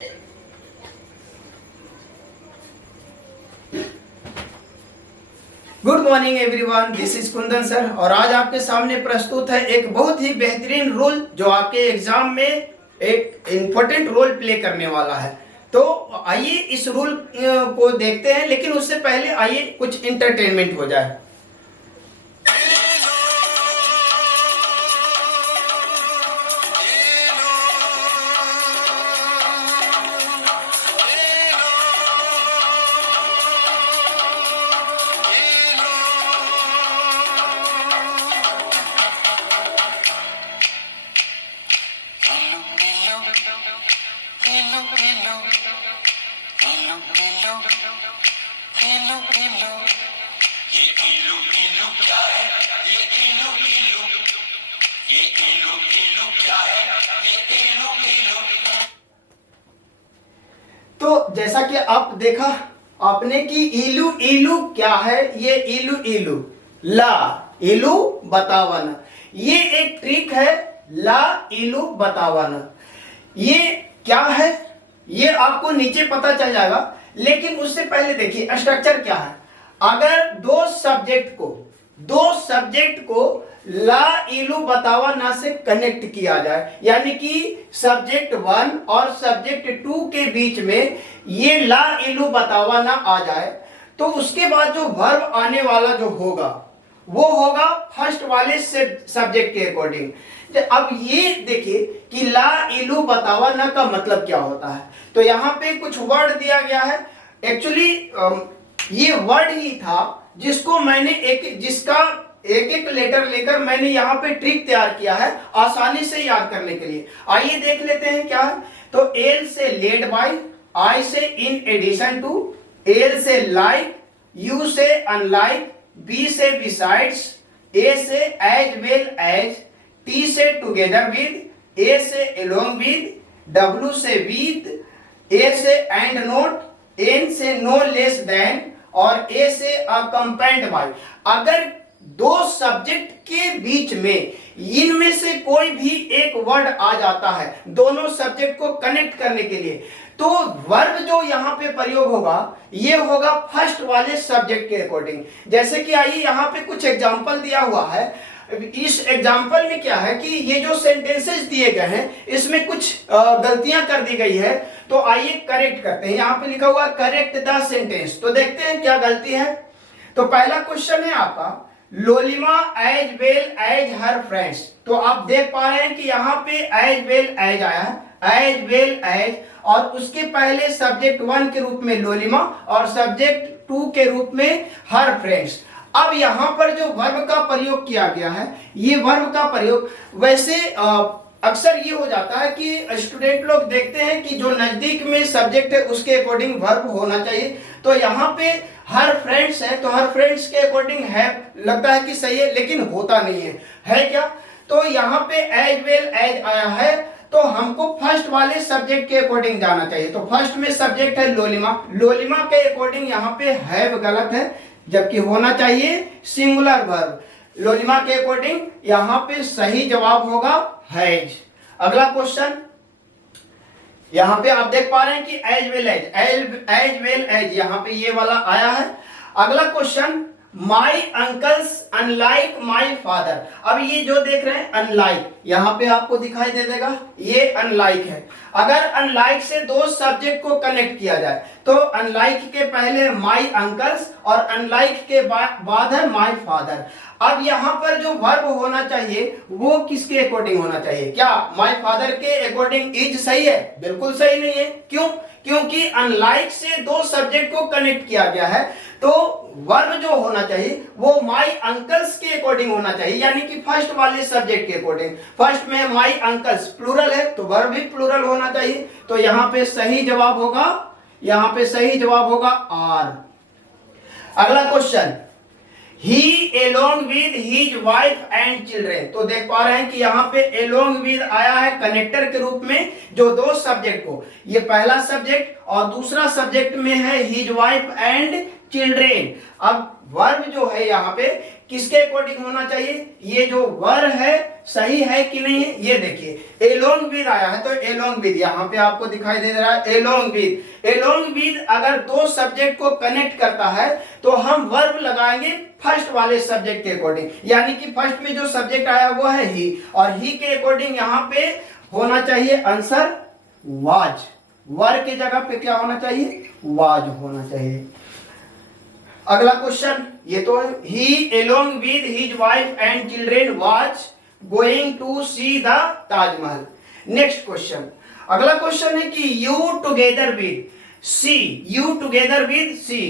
Good morning everyone, this is Kundan sir और आज आपके सामने प्रस्तुत है एक बहुत ही बेहतरीन रूल जो आपके एग्जाम में एक इम्पोर्टेंट रोल प्ले करने वाला है। तो आइए इस रूल को देखते हैं, लेकिन उससे पहले आइए कुछ इंटरटेनमेंट हो जाए। तो जैसा कि आप देखा आपने कि इलू इलू क्या है, ये इलू इलू ला इलू बतावन, ये एक ट्रिक है। ला इलू बतावन ये क्या है ये आपको नीचे पता चल जाएगा, लेकिन उससे पहले देखिए स्ट्रक्चर क्या है। अगर दो सब्जेक्ट को ला इलू बतावा ना से कनेक्ट किया जाए, यानी कि सब्जेक्ट 1 और सब्जेक्ट 2 के बीच में ये ला इलू बतावा ना आ जाए, तो उसके बाद जो वर्ब आने वाला जो होगा वो होगा फर्स्ट वाले सब्जेक्ट के अकॉर्डिंग। अब ये देखिए कि ला इलू बतावा ना का मतलब क्या होता है। तो यहाँ पे कुछ वर्ड दिया गया है। एक्चुअली ये वर्ड ही था जिसको मैंने जिसका एक एक लेटर लेकर मैंने यहाँ पे ट्रिक तैयार किया है आसानी से याद करने के लिए। आइए देख लेते हैं क्या है। तो एल से लेड बाय, आई से इन एडिशन टू, एल से लाइक, यू से अनलाइक, बी से बिसाइड्स, ए से एज वेल एज, टी से टुगेदर विद, ए से एलोंग विद, डब्ल्यू से विद, ए से एंड नोट, एन से नो लेस देन और ए से अकम्पेंड बाय। अगर दो सब्जेक्ट के बीच में इनमें से कोई भी एक वर्ड आ जाता है दोनों सब्जेक्ट को कनेक्ट करने के लिए, तो वर्ब जो यहाँ पे प्रयोग होगा ये होगा फर्स्ट वाले सब्जेक्ट के अकॉर्डिंग। जैसे कि आइए यहाँ पे कुछ एग्जांपल दिया हुआ है। इस एग्जांपल में क्या है कि ये जो सेंटेंसेस दिए गए हैं इसमें कुछ गलतियां कर दी गई है, तो आइए करेक्ट करते हैं। यहाँ पे लिखा हुआ करेक्ट द सेंटेंस, तो देखते हैं क्या गलती है। तो पहला क्वेश्चन है आपका Lolima as well as her friends. तो आप देख पा रहे हैं कि यहाँ पे एज वेल एज आया है, एज वेल एज, और उसके पहले सब्जेक्ट 1 के रूप में लोलिमा और सब्जेक्ट 2 के रूप में हर फ्रेंड्स। अब यहाँ पर जो वर्ब का प्रयोग किया गया है, ये वर्ब का प्रयोग वैसे अक्सर ये हो जाता है कि स्टूडेंट लोग देखते हैं कि जो नजदीक में सब्जेक्ट है उसके अकॉर्डिंग वर्ब होना चाहिए। तो यहाँ पे हर फ्रेंड्स है तो हर फ्रेंड्स के अकॉर्डिंग है, लगता है कि सही है, लेकिन होता नहीं है क्या। तो यहाँ पे एज वेल एज आया है, तो हमको फर्स्ट वाले सब्जेक्ट के अकॉर्डिंग जाना चाहिए। तो फर्स्ट में सब्जेक्ट है लोलिमा, लोलिमा के अकॉर्डिंग यहाँ पे हैव गलत है, जबकि होना चाहिए सिंगुलर वर्ब। लोलिमा के अकॉर्डिंग यहाँ पे सही जवाब होगा हैज। अगला क्वेश्चन यहाँ पे आप देख पा रहे हैं कि as well as, as well as यहाँ पे ये वाला आया है। अगला question my uncles unlike my father. अब ये जो देख रहे हैं अनलाइक, यहाँ पे आपको दिखाई दे देगा ये अनलाइक है। अगर अनलाइक से दो सब्जेक्ट को कनेक्ट किया जाए तो अनलाइक के पहले माई अंकल्स और अनलाइक के बाद है माई फादर। अब यहाँ पर जो वर्ब होना चाहिए वो किसके अकॉर्डिंग होना चाहिए? क्या माई फादर के अकॉर्डिंग इज सही है? बिल्कुल सही नहीं है। क्यों? क्योंकि अनलाइक से दो सब्जेक्ट को कनेक्ट किया गया है, तो वर्ब जो होना चाहिए वो माई अंकल्स के अकॉर्डिंग होना चाहिए, यानी कि फर्स्ट वाले सब्जेक्ट के अकॉर्डिंग। फर्स्ट में माई अंकल्स प्लूरल है तो वर्ब भी प्लूरल होना चाहिए। तो यहाँ पे सही जवाब होगा, यहाँ पे सही जवाब होगा आर। अगला question he along with his wife and children. तो देख पा रहे हैं कि यहाँ पे एलोंग विद आया है कनेक्टर के रूप में, जो दो सब्जेक्ट को, ये पहला सब्जेक्ट और दूसरा सब्जेक्ट में है हिज वाइफ एंड चिल्ड्रेन। अब वर्ब जो है यहाँ पे किसके अकॉर्डिंग होना चाहिए, ये जो वर है सही है कि नहीं है। ये देखिए एलोंग विद आया है, तो एलोंग विद यहाँ पे आपको दिखाई दे रहा है एलोंग विद। एलोंग विद अगर दो सब्जेक्ट को कनेक्ट करता है तो हम वर्ब लगाएंगे फर्स्ट वाले सब्जेक्ट के अकॉर्डिंग, यानी कि फर्स्ट में जो सब्जेक्ट आया वो है ही, और ही के अकॉर्डिंग यहाँ पे होना चाहिए आंसर वाज। वर के जगह पे क्या होना चाहिए, वाज होना चाहिए। अगला क्वेश्चन ये तो he along with his wife and children was going to see the Taj Mahal. Next question, अगला क्वेश्चन है कि you together with C, you together with C.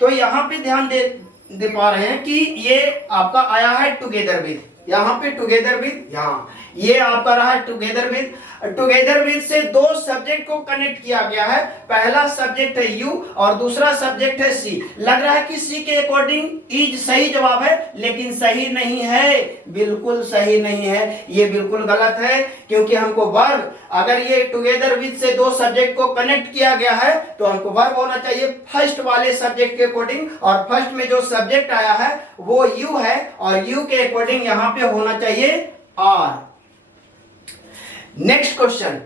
तो यहां पे ध्यान दे पा रहे हैं कि ये आपका आया है टुगेदर विद, यहाँ पे टुगेदर विद, यहाँ ये आपका रहा है टुगेदर विद। टुगेदर विद से दो सब्जेक्ट को कनेक्ट किया गया है, पहला सब्जेक्ट है यू और दूसरा सब्जेक्ट है सी। लग रहा है कि सी के अकॉर्डिंग इज सही जवाब है, लेकिन सही नहीं है, बिल्कुल सही नहीं है, ये बिल्कुल गलत है। क्योंकि हमको वर्ब, अगर ये टुगेदर विद से दो सब्जेक्ट को कनेक्ट किया गया है तो हमको वर्ब होना चाहिए फर्स्ट वाले सब्जेक्ट के अकॉर्डिंग, और फर्स्ट में जो सब्जेक्ट आया है वो यू है, और यू के अकॉर्डिंग यहां पे होना चाहिए are. Next question,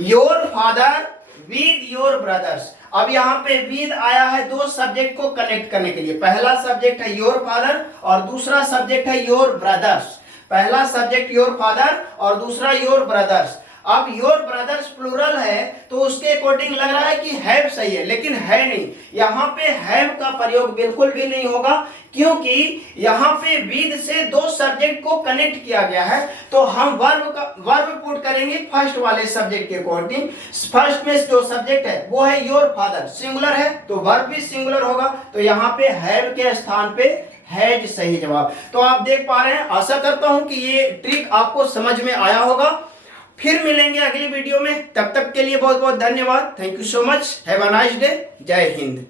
your father with your brothers. अब यहाँ पे विद आया है दो सब्जेक्ट को कनेक्ट करने के लिए, पहला सब्जेक्ट है योर फादर और दूसरा सब्जेक्ट है योर ब्रदर्स। पहला सब्जेक्ट योर फादर और दूसरा योर ब्रदर्स। अब योर ब्रदर्स प्लूरल है तो उसके अकॉर्डिंग लग रहा है कि हैव सही है, लेकिन है नहीं। यहाँ पे हैव का प्रयोग बिल्कुल भी नहीं होगा, क्योंकि यहाँ पे विद से दो सब्जेक्ट को कनेक्ट किया गया है, तो हम वर्ब पुट करेंगे फर्स्ट वाले सब्जेक्ट के अकॉर्डिंग। फर्स्ट में जो सब्जेक्ट है वो है योर फादर, सिंगुलर है तो वर्ब भी सिंगुलर होगा, तो यहाँ पे हैव के स्थान पे हैज सही जवाब। तो आप देख पा रहे हैं, आशा करता हूं कि ये ट्रिक आपको समझ में आया होगा। फिर मिलेंगे अगली वीडियो में, तब तक के लिए बहुत बहुत धन्यवाद। Thank you so much, have a nice day, जय हिंद।